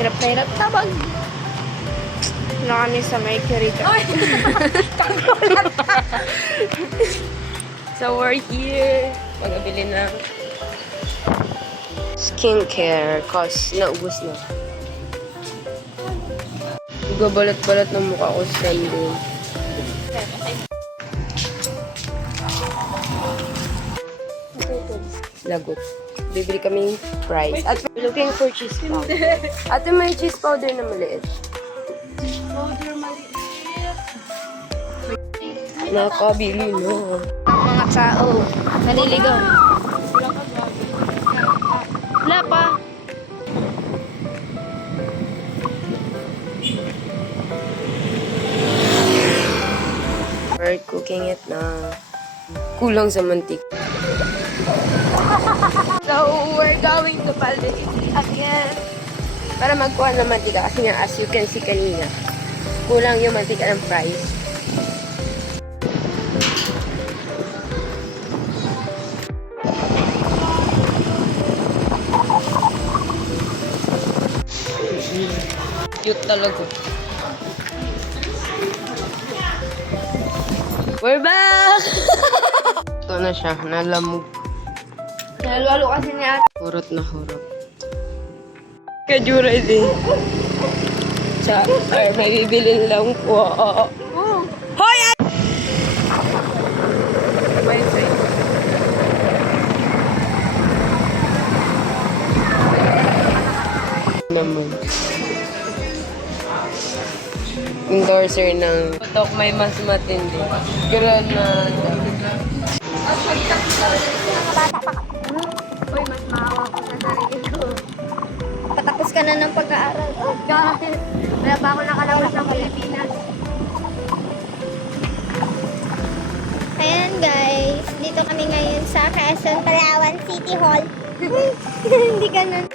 Hirap na hirap tabag. Wala kami sa may kirita. So we're here. Magabili ng skincare cause naubos na. Gabalat-balat ng mukha ko sa sandin. Lagot. Bibili kami fries. At we're looking for cheese powder. At may cheese powder na maliit. Powder maliit. Nakabili no. Ang mga tao, naliligaw. Wala pa. We're cooking it na kulang sa mantik. So, we're going to Palde again. Para magkuha ng mantika kasi nga as you can see kanina, kulang yung mantika ng fries. Cute talaga. We're back! Ito na siya, nalamog. Nalalo kasi ni ate. Hurot na hurot. Kajura din. Ay, may bibili lang po. Hoy! Wait, wait. Naman. Endorser ng putok may mas matindi. Granada. Uy, mas maawa ko sa sarili ko. Patapos ka na ng pag-aaral. Oh, God. Wala pa ako nakalabas ng Pilipinas. Ayan guys, dito kami ngayon sa Quezon, Palawan City Hall. Hindi ganun.